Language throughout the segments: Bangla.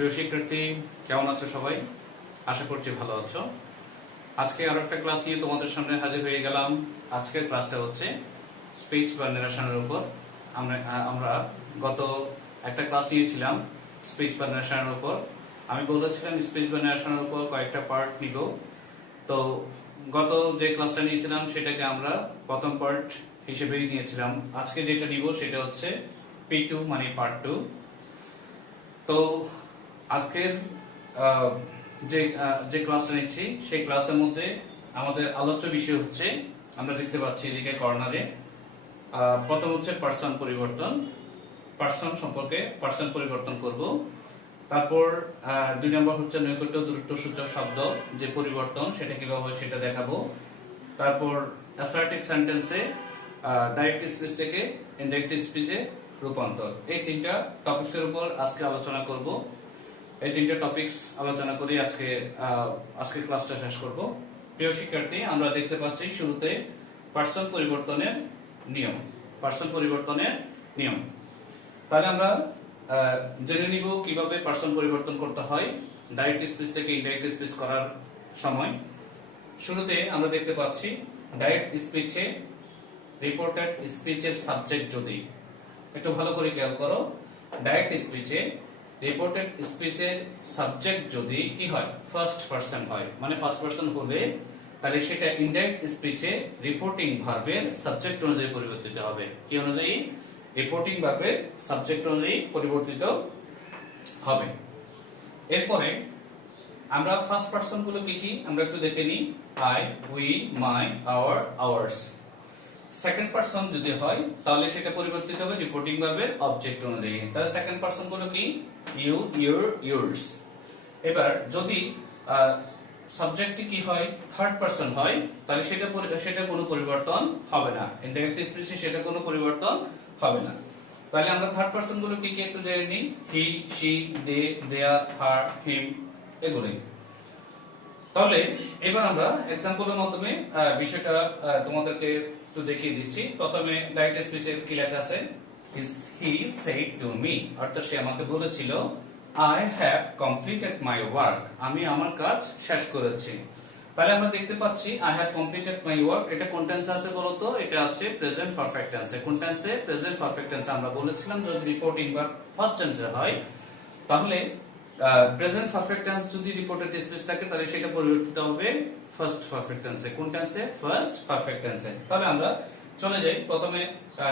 প্রিয় শিক্ষার্থী, কেমন আছো সবাই? আশা করছি ভালো আছো। আজকে আরো একটা ক্লাস নিয়ে তোমাদের সামনে হাজির হয়ে গেলাম। আজকের ক্লাসটা হচ্ছে স্পিচ বা ন্যারেশনের উপর। আমরা গত একটা ক্লাস নিয়েছিলাম স্পিচ বা ন্যারেশনের উপর। আমি বলেছিলাম স্পিচ বা ন্যারেশনের উপর কয়েকটা পার্ট নিব। তো গত যে ক্লাসটা নিয়েছিলাম সেটাকে আমরা প্রথম পার্ট হিসেবেই নিয়েছিলাম। আজকে যেটা নিব সেটা হচ্ছে P2 মানে পার্ট 2। তো আজকের যে ক্লাসটা নিচ্ছি সেই ক্লাসের মধ্যে আমাদের আলোচ্য বিষয় হচ্ছে, আমরা দেখতে পাচ্ছি এদিকে কর্নারে, প্রথম হচ্ছে পার্সন পরিবর্তন। পার্সন সম্পর্কে পার্সন পরিবর্তন করব। তারপর 2 নম্বর হচ্ছে নৈকট্য দূরত্ব সূচক শব্দ যে পরিবর্তন সেটা কিভাবে সেটা দেখাবো। তারপর অ্যাসার্টিভ সেন্টেন্সে ডাইরেক্ট স্পিচ থেকে ইনডাইরেক্ট স্পিচে রূপান্তর। এই তিনটা টপিকসের উপর আজকে আলোচনা করব। এই তিনটা টপিকস আলোচনা করে আজকে ক্লাসটা শেষ করব। প্রিয় শিক্ষার্থী, আমরা দেখতে পাচ্ছি শুরুতে পার্সন পরিবর্তনের নিয়ম। পার্সন পরিবর্তনের নিয়ম, তাহলে আমরা জেনে নিব কিভাবে পার্সন পরিবর্তন করতে হয় ডাইরেক্ট স্পিচ থেকে ইনডাইরেক্ট স্পিচ করার সময়। শুরুতে আমরা দেখতে পাচ্ছি ডাইরেক্ট স্পিচে রিপোর্টেড স্পিচের সাবজেক্ট যদি, একটু ভালো করে খেয়াল করো, ডাইরেক্ট স্পিচে রিপোর্টেড স্পিচের সাবজেক্ট যদি কি হয়, ফার্স্ট পারসন হয়, মানে ফার্স্ট পারসন হলে তাহলে সেটা ইনডাইরেক্ট স্পিচে রিপোর্টিং ভার্বের সাবজেক্ট অনুযায়ী পরিবর্তিত হবে। কি অনুযায়ী? রিপোর্টিং ভার্বের সাবজেক্ট অনুযায়ী পরিবর্তিত হবে। এরপরে আমরা ফার্স্ট পারসন গুলো কি কি আমরা একটু দেখে নিই। I, we, my, our, ours. Second person যদি হয় তাহলে সেটা পরিবর্তিত হবে রিপোর্টিং ভার্বের অবজেক্ট অনুযায়ী। তাহলে সেকেন্ড পারসন গুলো কি? You, your, yours. এবার যদি সাবজেক্টটি কি হয়, থার্ড পারসন হয়, তাহলে সেটা কোনো পরিবর্তন হবে না। ইনডাইরেক্ট স্পিচে সেটা কোনো পরিবর্তন হবে না। তাহলে আমরা থার্ড পারসন গুলো কি কি একটু জেনে নিই। হি, শি, দে, দেয়ার, হার, হিম, এগুলোই। তাহলে এবার আমরা এক্সাম্পলের মাধ্যমে বিষয়টা তোমাদেরকে একটু দেখিয়ে দিচ্ছি। প্রথমে ডাইরেক্ট স্পিচে কি লেখা আছে? হি সেড টু মি, অর্থাৎ সে আমাকে বলেছিল I have completed my work, আমি আমার কাজ শেষ করেছি। তাহলে আমরা দেখতে পাচ্ছি I have completed my work, এটা কোন টেন্সে আছে বলতো? এটা আছে প্রেজেন্ট পারফেক্ট টেন্সে। কোন টেন্সে? প্রেজেন্ট পারফেক্ট টেন্সে। আমরা বলেছিলাম যদি রিপোর্টিং ভার্ব ফার্স্ট টেন্সে হয় তাহলে প্রেজেন্ট পারফেক্ট টেন্স যদি রিপোর্টেড স্পিচ থাকে তাহলে সেটা পরিবর্তিত হবে ফার্স্ট পারফেক্ট টেন্সে। কোন টেন্সে? ফার্স্ট পারফেক্ট টেন্সে। তাহলে আমরা চলে যাই। প্রথমে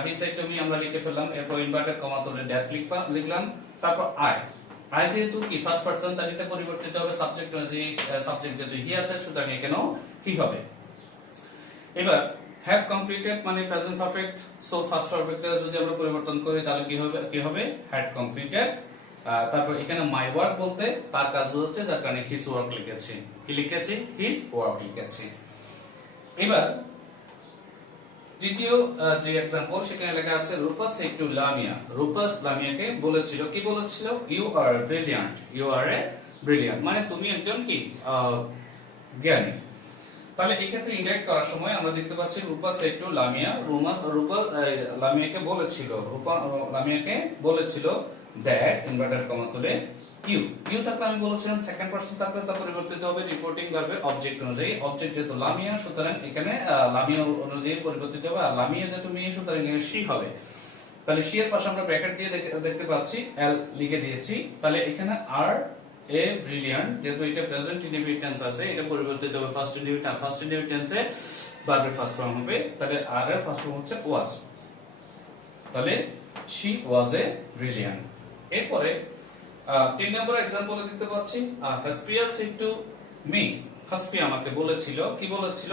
হি সেড টু মি আমরা লিখে ফেললাম, এরপর ইনভার্টেড কমা তুলে দ্যাট লিখলাম, তারপর আই। আই যেহেতু কি ফার্স্ট পারসন, তাহলে এটা পরিবর্তিত হবে সাবজেক্ট অনুযায়ী। সাবজেক্ট যেহেতু হি আছে সুতরাং এখানেও কি হবে? এবার হ্যাভ কমপ্লিটেড মানে present perfect, so first perfect যদি আমরা পরিবর্তন করি তাহলে কি হবে? Had completed. তারপর এখানে মাই ওয়ার্ক বলতে তার কাজ বোঝাচ্ছে, যার কারণে হিজ ওয়ার্ক লিখেছি। কি লিখেছি? হিজ ওয়ার্ক লিখেছি। এবার দ্বিতীয় যে एग्जांपल সেখানে লেখা আছে রূপা সেড টু লামিয়া, রূপা লামিয়াকে বলেছিল, কি বলেছিল? You are brilliant, you are a brilliant, মানে তুমি একজন কি জ্ঞানী। তাহলে এই ক্ষেত্রে ইনডাইরেক্ট করার সময় আমরা দেখতে পাচ্ছি রূপা সেড টু লামিয়া, রূপা লামিয়াকে বলেছিল দ্যাট ইনভার্টেড কমা তুলে ইউ। ইউ থাকলে আমি বলেছিলাম সেকেন্ড পারসন থাকলে তা পরিবর্তিত হবে রিপোর্টিং ভার্বের অবজেক্ট অনুযায়ী। অবজেক্ট যেহেতু লামিয়া সুতরাং এখানে লামিয়া অনুযায়ী পরিবর্তিত হবে, আর লামিয়া যেহেতু মেয়ে সুতরাং এখানে শি হবে। তাহলে শি এর পাশে আমরা ব্র্যাকেট দিয়ে দেখতে পাচ্ছি এল লিখে দিয়েছি। তাহলে এখানে আর এ ব্রিলিয়ান্ট, যেহেতু এটা প্রেজেন্ট ইনডিফিনিট টেন্স আছে, এটা পরিবর্তিত হবে ফার্স্ট ইনডিফিনিট টেন্সে ভার্বের ফার্স্ট ফর্ম হবে। তাহলে আর এর ফার্স্ট ফর্ম হচ্ছে ওয়াজ, তাহলে শি ওয়াজ এ ব্রিলিয়ান্ট। এরপরে 3 নম্বর एग्जांपल দেখতে পাচ্ছি হাসপিয়া সেড টু মি, হাসপিয়া আমাকে বলেছিল, কি বলেছিল?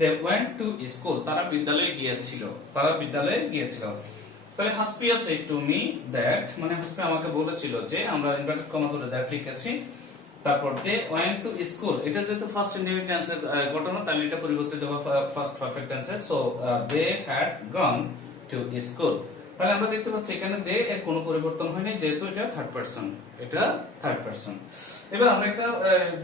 দে ওয়েন্ট টু স্কুল, তারা বিদ্যালয়ে গিয়েছিল, তাহলে হাসপিয়া সেড টু মি দ্যাট মানে হাসপিয়া আমাকে বলেছিল যে, আমরা ইনভার্টেড কমা তুলে দ্যাট লিখেছি। তারপর দে ওয়েন্ট টু স্কুল, এটা যেহেতু ফার্স্ট ইনডিফিনিট টেন্সের ঘটনা তাহলে এটা পরিবর্তিত হবে ফার্স্ট পারফেক্ট টেন্সে, so they had gone to school. তাহলে আমরা দেখতে পাচ্ছি এখানে দে এর কোনো পরিবর্তন হয়নি যেহেতু এটা থার্ড পারসন, এবার আমরা একটা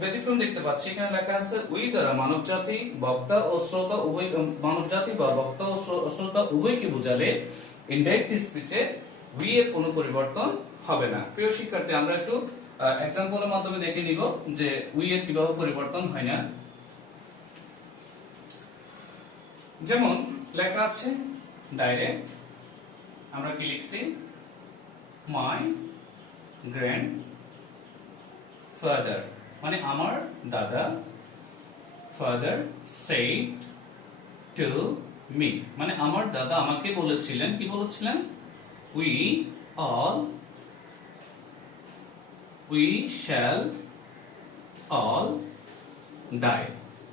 ব্যতিক্রম দেখতে পাচ্ছি। এখানে লেখা আছে উই দ্বারা মানবজাতি, বক্তা ও শ্রোতা উভয়, মানবজাতি বা বক্তা ও শ্রোতা উভয়কে বোঝালে ইনডাইরেক্ট স্পিচে উই এর কোনো পরিবর্তন হবে না। প্রিয় শিক্ষার্থী, আমরা একটু এক্সাম্পলের মাধ্যমে দেখে নিব যে উই এর কিভাবে পরিবর্তন হয় না। যেমন লেখা আছে ডাইরেক্ট, আমরা কি লিখছি, মাই গ্র্যান্ড ফাদার, মানে আমার দাদা, ফাদার সেড টু মি, মানে আমার দাদা আমাকে বলেছিলেন, কি বলেছিলেন, উই শ্যাল অল ডাই।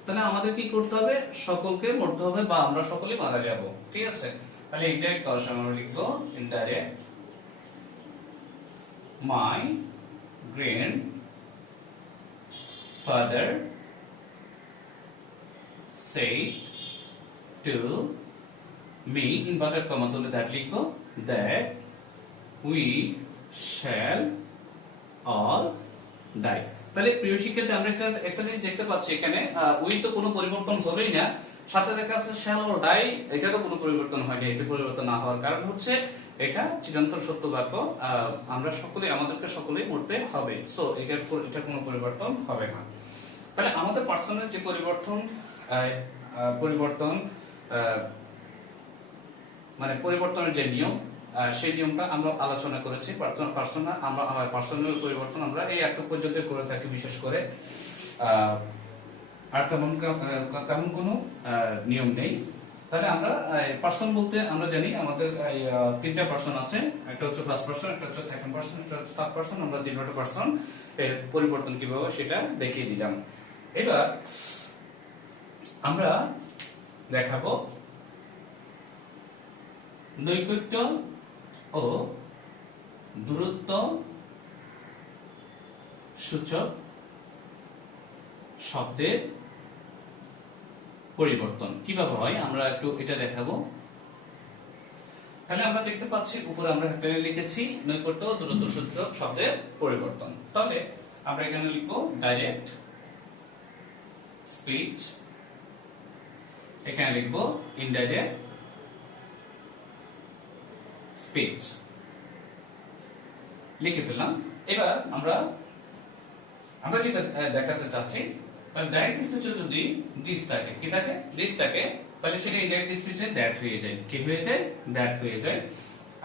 তাহলে আমাদের কি করতে হবে, সকলকে মরতে হবে বা আমরা সকলে মারা যাব, ঠিক আছে। তাহলে ইনডাইরেক্ট করার সময় আমরা লিখবো indirect my grand father said to me, inverted comma তুলে that লিখবো, that we shall all die। তাহলে প্রিয় শিক্ষার্থী, আমরা একটা জিনিস দেখতে পাচ্ছি এখানে, উই তো কোনো পরিবর্তন হবেই না, সাথে দেখা যাচ্ছে shall all die, এটারও কোনো পরিবর্তন হয়নি। এটা পরিবর্তন না হওয়ার কারণ হচ্ছে এটা চিরন্তন সত্য বাক্য, আমরা সকলে, আমাদেরকে সকলেই মরতে হবে, সো এটা কোনো পরিবর্তন হবে না। তাহলে আমাদের পার্সোনাল যে মানে পরিবর্তনের যে নিয়ম, সেই নিয়মটা আমরা আলোচনা করেছি। পার্সোনাল পরিবর্তন আমরা এই একটা পর্যন্ত করে থাকি বিশেষ করে, আর তেমন কোনো নিয়ম নেই। তাহলে আমরা পার্সন বলতে আমরা জানি আমাদের তিনটা পার্সন আছে, একটা হচ্ছে ফার্স্ট পার্সন, একটা হচ্ছে সেকেন্ড পার্সন, একটা হচ্ছে থার্ড পার্সন। আমরা তিনটা পার্সন এর পরিবর্তন কিভাবে সেটা দেখিয়ে দিলাম। এবার আমরা দেখাবো নৈকট্য ও দূরত্ব সূচক শব্দের পরিবর্তন কিভাবে হয়, আমরা একটু এটা দেখাবো। তাহলে আমরা দেখতে পাচ্ছি উপরে আমরা হেডলাইনে লিখেছি নৈকট্য ও দূরত্ব সূচক শব্দের পরিবর্তন। তাহলে আমরা এখানে লিখবো ডাইরেক্ট স্পিচ, এখানে লিখবো ইনডাইরেক্ট স্পিচ, লিখে ফেললাম। এবার আমরা যেটা দেখাতে চাচ্ছি, ডাইরেক্ট স্পিচে যদি দিস থাকে, কি থাকে, দিস থাকে, তাহলে সেটা ইনডাইরেক্ট স্পিচে দ্যাট হয়ে যায়, কি হয়ে যায়, দ্যাট হয়ে যায়।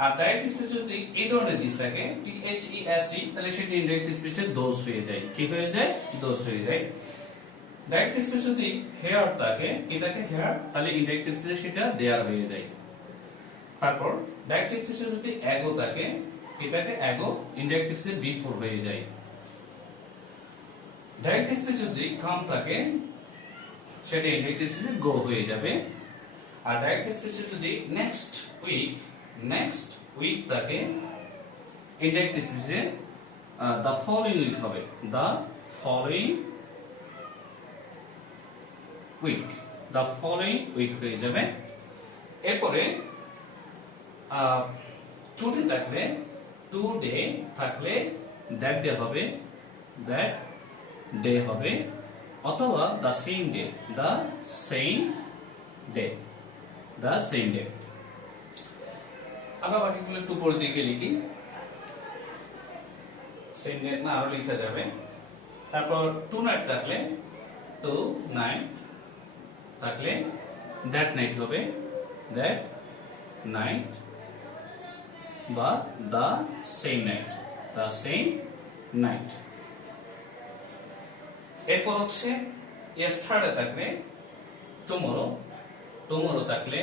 আর ডাইরেক্ট স্পিচে যদি এই ধরনের দিস থাকে, THESE, তাহলে সেটা ইনডাইরেক্ট স্পিচে দোষ হয়ে যায়, কি হয়ে যায়, দোষ হয়ে যায়। ডাইরেক্ট স্পিচ যদি হেয়ার থাকে, কি থাকে, হেয়ার, তাহলে ইনডাইরেক্ট স্পিচে সেটা দেয়ার হয়ে যায়। তারপর ডাইরেক্ট স্পিচে যদি এগো থাকে, কি থাকে, এগো, ইনডাইরেক্ট স্পিচে বিফোর হয়ে যায়। ডাইরেক্ট স্পিচ যদি কাম থাকে, সেটা ইনডাইরেক্ট স্পিচে গো হয়ে যাবে। আর ডাইরেক্ট স্পিচে যদি নেক্সট উইক থাকে, ইনডাইরেক্ট স্পিচে দা ফলোইং উইক হবে, দা ফলোইং উইক হয়ে যাবে। এরপরে টুডে থাকলে, টুডে থাকলে দ্যাট ডে হবে, দ্যাট ডে হবে, অথবা the same day, the same day, the same day. আমরা বাকিগুলো একটু পরের দিকে লিখি, সেম ডে না আরো লেখা যাবে। তারপর টু নাইট থাকলে, টু নাইট থাকলে দ্যাট নাইট হবে, দ্যাট নাইট, বা the same night, the same night. এরপর হচ্ছে ইয়েস্টারডে থাকলে টুমরো, টুমরো থাকলে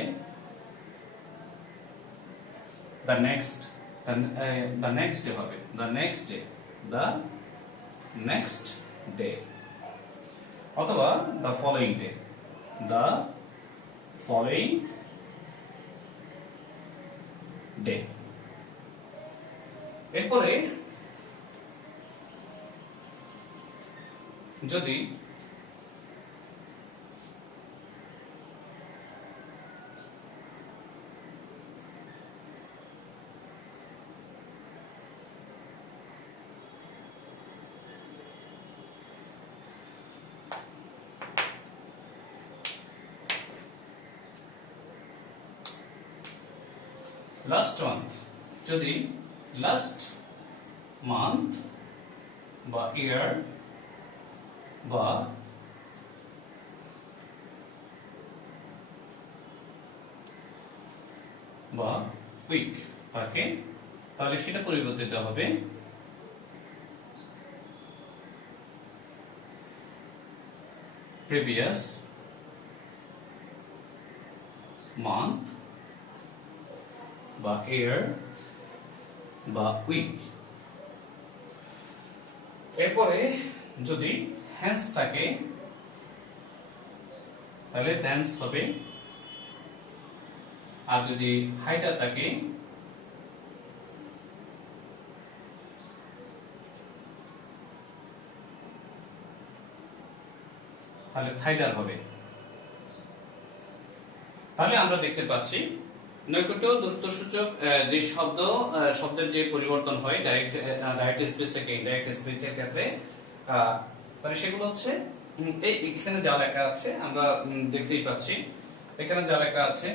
দ্য নেক্সট ডে হবে, the next day, the next day, অথবা the following day, the following day. এরপরে যদি লাস্ট মান্থ, যদি লাস্ট মান্থ বা ইয়ার বা উইক থাকে, তাহলে সেটা পরিবর্তিত হবে previous month বা year বা উইক। এরপরে যদি হ্যান্স থাকে তাহলে দ্যান্স হবে, আর যদি হাইডা থাকে তাহলে থাইডার হবে। তাহলে আমরা দেখতে পাচ্ছি নৈকট্য দূরত্বসূচক যে শব্দের যে পরিবর্তন হয় ডাইরেক্ট স্পিচ থেকে ইনডাইরেক্ট স্পিচের ক্ষেত্রে, তাহলে সেগুলো হচ্ছে এখানে যা লেখা আছে আমরা দেখতেই পাচ্ছি। এখানে যা লেখা আছে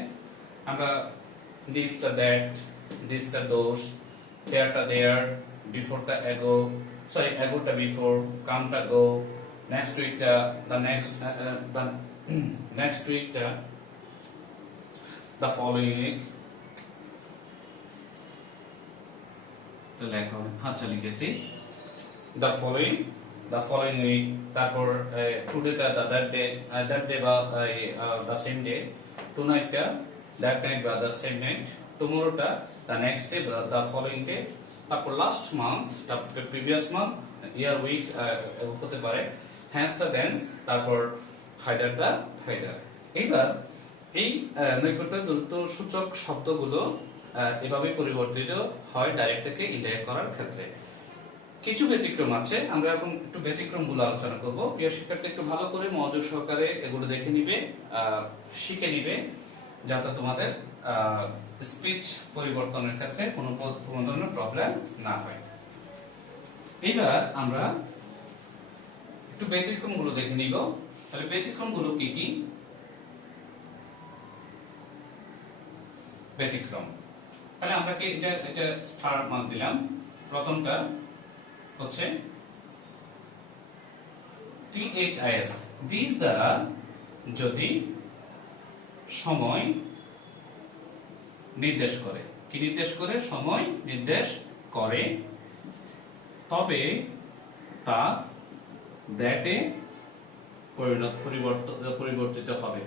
আমরা দিসটা দ্যাট, দিসটা দোষ, দেয়ারটা দেয়ার, বিফোরটা এগো, এগোটা বিফোর, কামটা গো, next week the next week the following week লেখা আচ্ছা লিখেছি the following week, তারপর today that day বা the same day, tonight that night বা the same night, tomorrow the next day বা the following day, তারপর last month the previous month, year week হতে পারে, হ্যান্সটা ড্যান্স, তারপর হাইডারটা হাইডার। এইবার এই নৈকট্য দূরত্ব সূচক শব্দগুলো এভাবে পরিবর্তিত হয় ডাইরেক্ট থেকে ইনডাইরেক্ট করার ক্ষেত্রে। কিছু ব্যতিক্রম আছে, আমরা এখন একটু ব্যতিক্রমগুলো আলোচনা করব। প্রিয় শিক্ষার্থী একটু ভালো করে মনোযোগ সহকারে এগুলো দেখে নিবে, শিখে নিবে, যাতে তোমাদের স্পিচ পরিবর্তনের ক্ষেত্রে কোনো ধরনের প্রবলেম না হয়। এইবার আমরা একটু ব্যতিক্রম গুলো দেখে নিব। তাহলে ব্যতিক্রম গুলো কি কি? ব্যতিক্রম, তাহলে আমরা কি এটা স্টার মার্ক দিলাম। প্রথমটা হচ্ছে THIS, দিস দ্বারা যদি সময় নির্দেশ করে, কি নির্দেশ করে? সময় নির্দেশ করে, তবে তা দ্যাটে পরিবর্তিত হবে।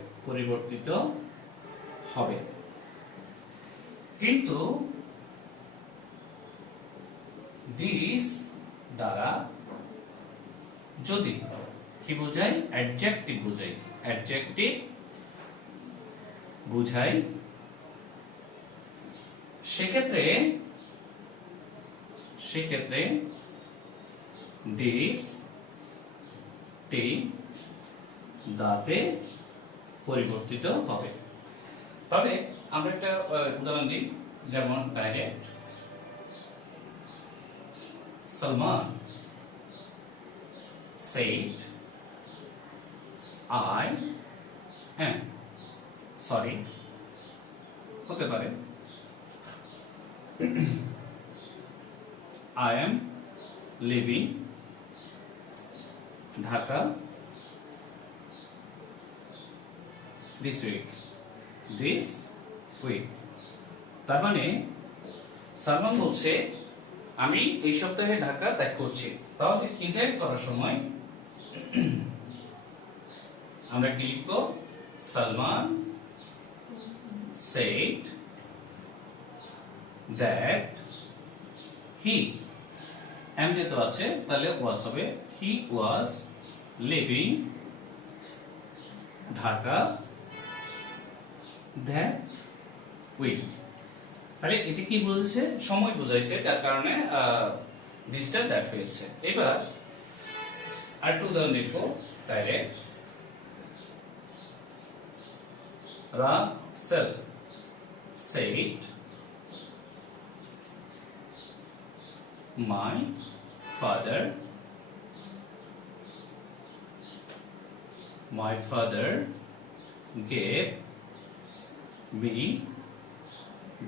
কিন্তু দিস দ্বারা যদি কি বোঝায়? অ্যাডজেক্টিভ বুঝাই, সেক্ষেত্রে দিস দাতে পরিবর্তিত হবে। তবে আমরা একটা উদাহরণ দিই, যেমন direct Salman said I am sorry, হতে পারে I am living Dhaka this week, তার মানে সালমান বলছে আমি এই সপ্তাহে ঢাকা ত্যাগ করছি। তাহলে ইনডাইরেক্ট করার সময় আমরা কি লিখব? Salman said that he, am যেহেতু আছে তাহলে was হবে, he was living Dhaka that week। তাহলে এটি কি বুঝাইছে? সময় বুঝাইছে, যার কারণে দিসটা দ্যাট হয়েছে। এবার আরেকটু উদাহরণ লিখবো direct. Russell said my father gave me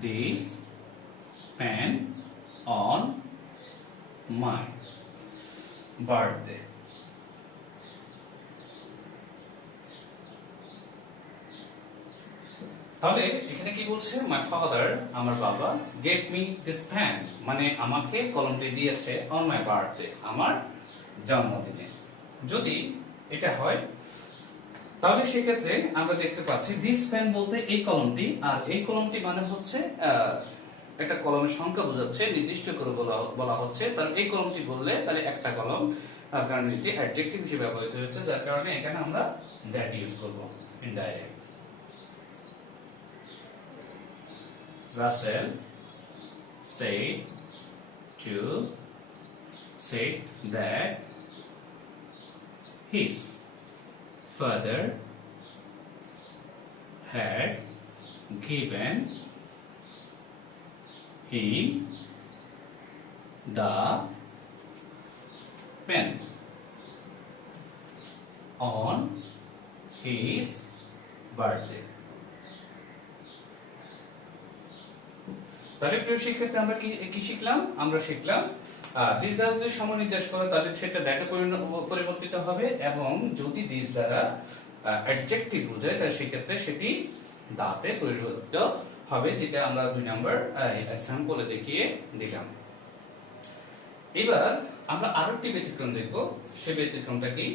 this pen on my, birthday. তাহলে এখানে কি বলছে, মাই ফাদার, আমার বাবা, গেভ মি দিস পেন, মানে আমাকে কলমটি দিয়েছে, অন মাই বার্থডে, আমার জন্মদিনে। যদি এটা হয় তাহলে সেক্ষেত্রে আমরা দেখতে পাচ্ছি দিস পেন বলতে এই কলমটি, আর এই কলমটি মানে হচ্ছে একটা কলমের সংখ্যা বোঝাচ্ছে, নির্দিষ্ট করে বলা হচ্ছে। তার এই কলমটি বললে তাহলে একটা কলম, তার কারণে এটি অ্যাডজেক্টিভ হিসেবে ব্যবহৃত হচ্ছে, যার কারণে এখানে আমরা দ্যাট ইউজ করব indirect. Russell said that his father had given him the pen on his birthday. তাহলে প্রিয় শিক্ষার্থী আমরা কি শিখলাম? আমরা শিখলাম দিস দ্বারা যদি সময় নির্দেশ করে তাহলে সেটা দ্যাটে পরিবর্তিত হবে, এবং যদি দিস দ্বারা অ্যাডজেক্টিভ বোঝায় তাহলে সেক্ষেত্রে সেটি দাতে পরিবর্তিত হবে, যেটা আমরা 2 নম্বর এক্সাম্পলে দেখিয়ে দিলাম। এবার আমরা আরেকটি ব্যতিক্রম দেখব, সেই ব্যতিক্রমটা কি?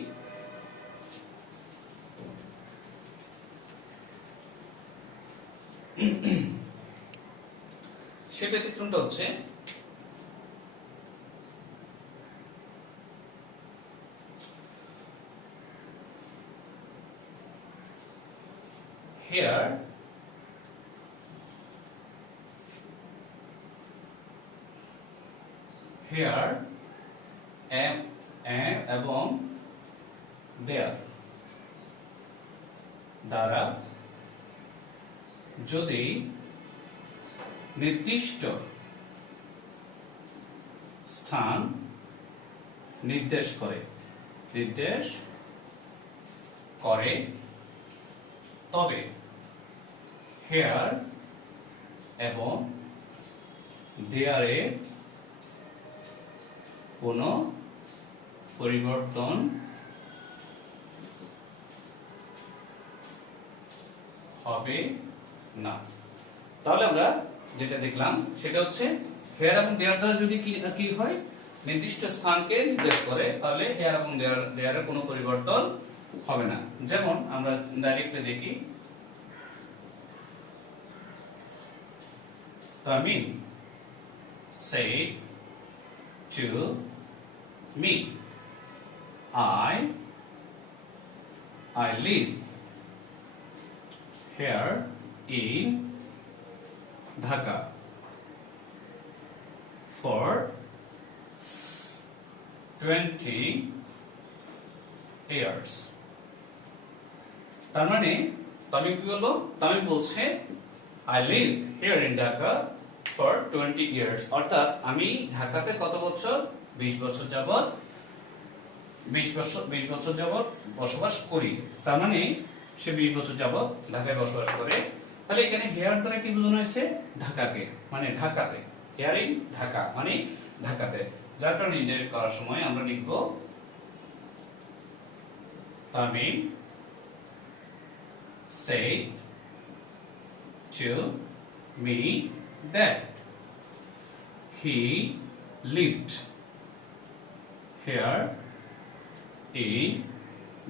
সে ব্যতিক্রমটা হচ্ছে here এবং there দ্বারা যদি নির্দিষ্ট স্থান নির্দেশ করে তবে হেয়ার এবং দেয়ারে কোনো পরিবর্তন হবে না। তাহলে আমরা যেটা দেখলাম সেটা হচ্ছে হেয়ার এবং দেয়ার দ্বারা যদি কি হয়, নির্দিষ্ট স্থানকে নির্দেশ করে, তাহলে হেয়ার এবং দেয়ারের কোনো পরিবর্তন হবে না। যেমন আমরা ডাইরেক্টলি দেখি, Tamim said to me, I live here in Dhaka for 20 years. তার মানে তামিম কি বললো? তামিম বলছে I live here in Dhaka for 20 years, অর্থাৎ আমি ঢাকাতে কত বছর? 20 বছর যাবত 20 বছর যাবত বসবাস করি। তার মানে সে 20 বছর যাবত ঢাকায় বসবাস করে। তাহলে এখানে হেয়ার দ্বারা কি বোঝানো হয়েছে? ঢাকাকে, মানে ঢাকাতে, হেয়ার ইন ঢাকা মানে ঢাকাতে, যার কারণে ইনডাইরেক্ট করার সময় আমরা লিখব Tamim said to me that he lived here in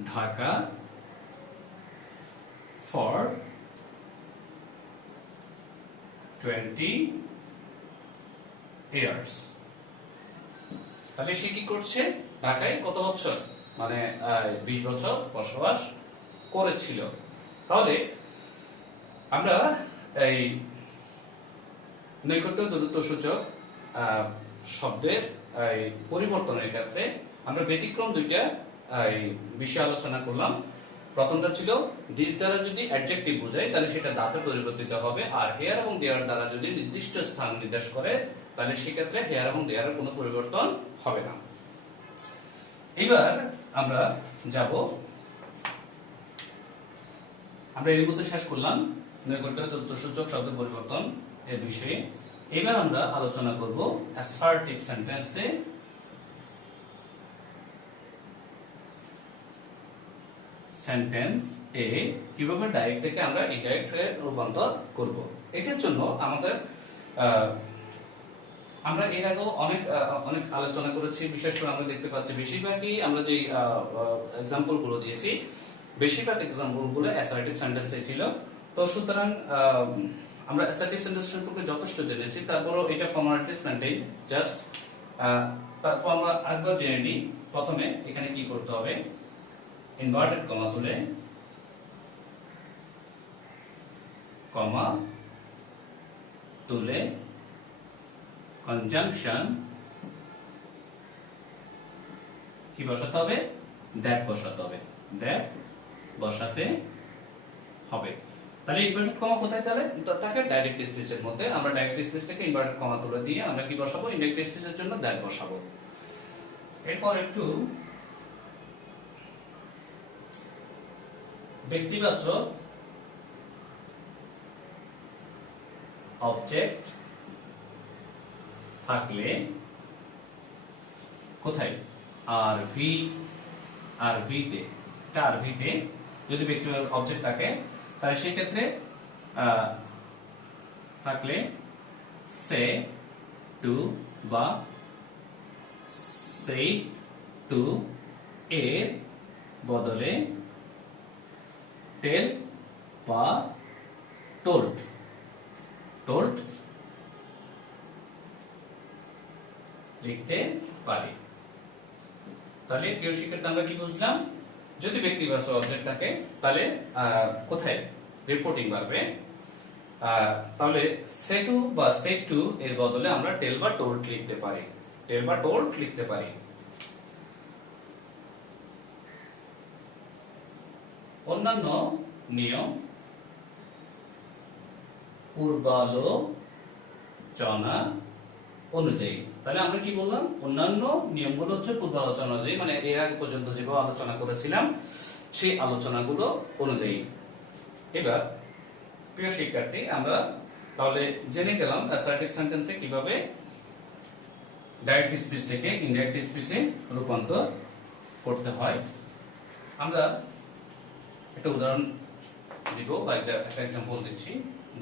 Dhaka for 20 years. তাহলে সে কি করছে? ঢাকায় কত বছর? মানে 20 বছর বসবাস করেছিল। তাহলে আমরা এই নৈকট্য দূরত্ব সূচক শব্দের পরিবর্তনের ক্ষেত্রে আমরা ব্যতিক্রম দুইটা বিষয় আলোচনা করলাম। প্রথমটা ছিল দিস দ্বারা যদি অ্যাডজেক্টিভ বোঝায় তাহলে সেটা দাতে পরিবর্তিত হবে, আর হেয়ার এবং দেয়ার দ্বারা যদি নির্দিষ্ট স্থান নির্দেশ করে তাহলে সেক্ষেত্রে হেয়ার এবং দেয়ারের কোনো পরিবর্তন হবে না। এবার আমরা যাব, আমরা এর মধ্যে শেষ করলাম নৈকট্য তথ্যসূচক শব্দ পরিবর্তন এর বিষয়ে। এবার আমরা আলোচনা করব অ্যাসার্টিভ সেন্টেন্সে সেন্টেন্স এ কিভাবে ডাইরেক্ট থেকে আমরা ইনডাইরেক্ট এ রূপান্তর করব। এটার জন্য আমাদের আমরা এর আগেও অনেক আলোচনা করেছি। বিশেষ করে আমরা দেখতে পাচ্ছি বেশিরভাগই আমরা যে এক্সাম্পল গুলো দিয়েছি, বেশিরভাগ এক্সাম্পল গুলো অ্যাসার্টিভ সেন্টেন্সে ছিল। তো সুতরাং আমরা অ্যাসার্টিভ সেন্টেন্স সম্পর্কে যথেষ্ট জেনেছি, তারপরও এটা ফর্মালিটিস মেইনটেইন জাস্ট। তারপর আমরা আরেকবার জেনে নিই। প্রথমে এখানে কি করতে হবে, ইনভার্টেড কমা তুলে কমা তুলে কনজাংশন কি বসাতে হবে, দ্যাট বসাতে হবে, দ্যাট বসাতে হবে। তাহলে ইনভার্টেড কমা কোথায় তাহলে তাকে ডাইরেক্ট স্পেসের মধ্যে, আমরা ডাইরেক্ট স্পেস থেকে ইনভার্টেড কমা তুলে দিয়ে আমরা কি বসাবো, ইনডাইরেক্ট স্পেসের জন্য দ্যাট বসাবো। এরপর একটু ব্যক্তিবাচক অবজেক্ট থাকলে কোথায়, আরভিতে যদি ব্যক্তিগত অবজেক্ট থাকে তাহলে সেই ক্ষেত্রে থাকলে সে টু বা সেই টু এর বদলে টেল বা টোল্ড লিখতে পারি। তাহলে প্রিয় শিক্ষার্থী আমরা কি বুঝলাম, যদি ব্যক্তিবাচক অবজেক্ট থাকে তাহলে কোথায় রিপোর্টিং পারবে, তাহলে সে টু বা সে টু এর বদলে আমরা টেল বা টোল্ড লিখতে পারি, অন্যান্য নিয়ম পূর্বালোচনা অনুযায়ী। তাহলে আমরা কি বললাম, অন্যান্য নিয়মগুলো হচ্ছে পূর্বালোচনা অনুযায়ী, মানে এর আগে পর্যন্ত যেভাবে আলোচনা করেছিলাম সেই আলোচনাগুলো অনুযায়ী। এবার প্রিয় শিক্ষার্থী আমরা তাহলে জেনে গেলাম অ্যাসার্টিভ সেন্টেন্সে কিভাবে ডাইরেক্ট স্পিচ থেকে ইনডাইরেক্ট স্পিচে রূপান্তর করতে হয়। আমরা একটা উদাহরণ দিব বা একটা এক্সাম্পল দিচ্ছি।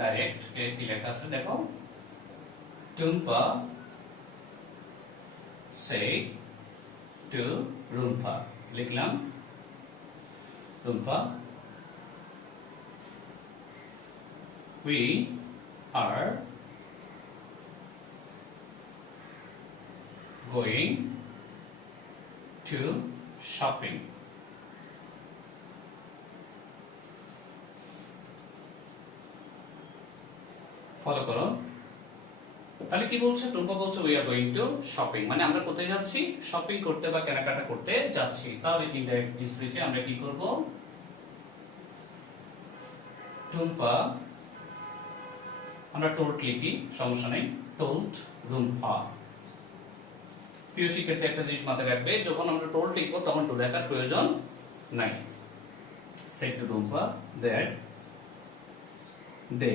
ডাইরেক্ট কি লেখা আছে দেখো, টুম্পা said to Rumpa, লিখলাম Rumpa, we are going to shopping. Follow করো। তাহলে কি বলছে, টুম্পা বলছে we are going to shopping, মানে আমরা কোথায় যাচ্ছি, শপিং করতে বা কেনাকাটা করতে যাচ্ছি। তাহলে ইনডাইরেক্ট স্পিচে আমরা কি করব, টুম্পা আমরা টোল্ড লিখি, সমস্যা নেই, টোল্ড রুম্পা। প্রিয় শিক্ষার্থী একটা জিনিস মাথায় রাখবে, যখন আমরা টোল্ড লিখবো তখন টু লেখার প্রয়োজন নাই। Said to Rumpa that they,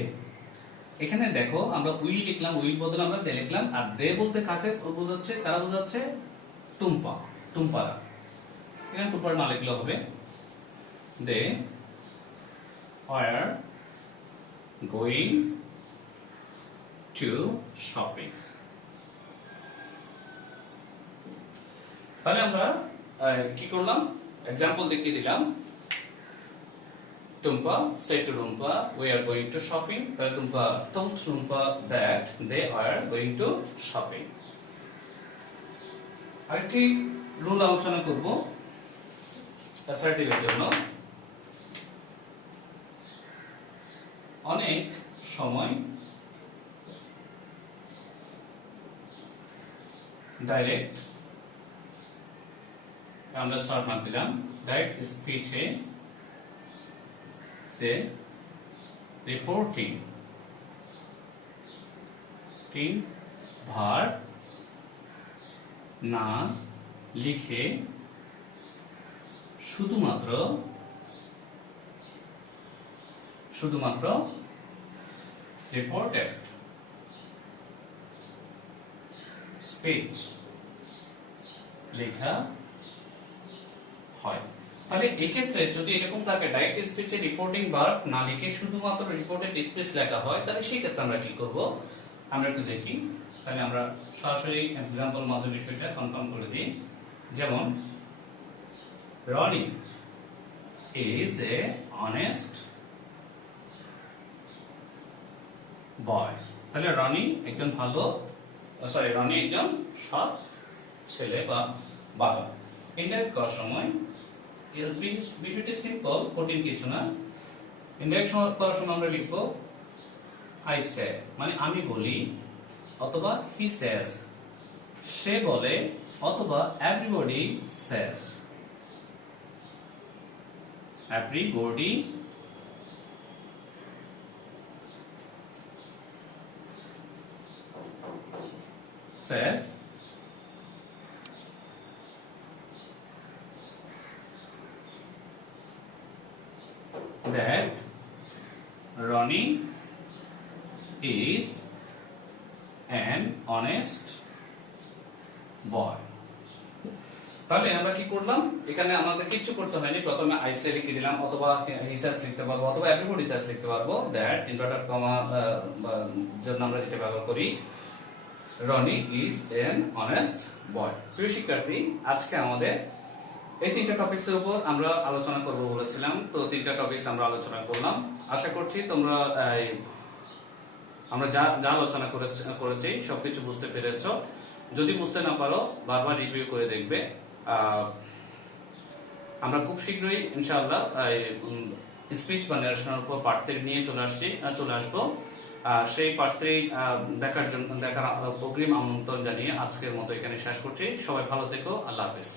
এখানে দেখো আমরা উই লিখলাম, উইর বদলে আমরা দে লিখলাম, আর দে বলতে কাকে বোঝাচ্ছে, কারা বোঝাচ্ছে, টুম্পারা। এখানে টুম্পার না লিখলে হবে, দে আর গোয়িং টু শপিং। তাহলে আমরা কি করলাম, এক্সাম্পল দেখিয়ে দিলাম। Tumpa said to Rumpa, we are going to shopping. Tumpa told Rumpa that they are going to shopping. আরেকটি রুল আলোচনা করব অ্যাসার্টিভের জন্য। অনেক সময় ডাইরেক্ট, আমরা স্টার্ট মার্ক দিলাম, ডাইরেক্ট স্পিচে से रिपोर्टिंग भार ना लिखे শুধুমাত্র রিপোর্টেড স্পিচ লেখা হয়। তাহলে এই ক্ষেত্রে যদি এরকম থাকে ডাইরেক্ট স্পিচে রিপোর্টিং ভার্ব না লিখে শুধুমাত্র রিপোর্টেড স্পিচ লেখা হয়, তাহলে সেই ক্ষেত্রে আমরা কি করব আমরা একটু দেখি। তাহলে আমরা সরাসরি एग्जांपल মাধ্যমে বিষয়টা কনফার্ম করে দিই। যেমন Roni is a honest boy. তাহলে রনি একজন ভালো রনি একজন সৎ ছেলে বা বাবা। ইনডাইরেক্ট করার সময় বিষয়টি সিম্পল, কঠিন কিছু না। ইনডাইরেক্ট করার সময় আমরা লিখবো আই সে, মানে আমি বলি, অথবা হি সেজ সে বলে, অথবা everybody Sage everybody says that Ronnie is an honest boy. তাহলে আমরা কি করলাম, এখানে আমাদের কিছু করতে হয়নি। প্রথমে আই সে লিখে দিলাম, অথবা হি সেজ লিখতে পারবো, অথবা এভরিবডি সেজ লিখতে পারবো। দ্যাট ইনভার্টেড কমা জন্য আমরা যেটা ব্যবহার করি, Roni is an honest boy. প্রিয় শিক্ষার্থী, আজকে আমাদের এই তিনটা টপিকস এর উপর আমরা আলোচনা করব বলেছিলাম, তো তিনটা টপিকস আমরা আলোচনা করলাম। আশা করছি তোমরা আমরা যা আলোচনা করেছি সবকিছু বুঝতে পেরেছো। যদি বুঝতে না পারো বারবার রিভিউ করে দেখবে। আমরা খুব শীঘ্রই ইনশাআল্লাহ স্পিচ বা ন্যারেশনের উপর পার্ট 3 নিয়ে চলে আসবো। সেই পার্ট 3 দেখার অগ্রিম আমন্ত্রণ জানিয়ে আজকের মতো এখানে শেষ করছি। সবাই ভালো থেকো, আল্লাহ হাফেজ।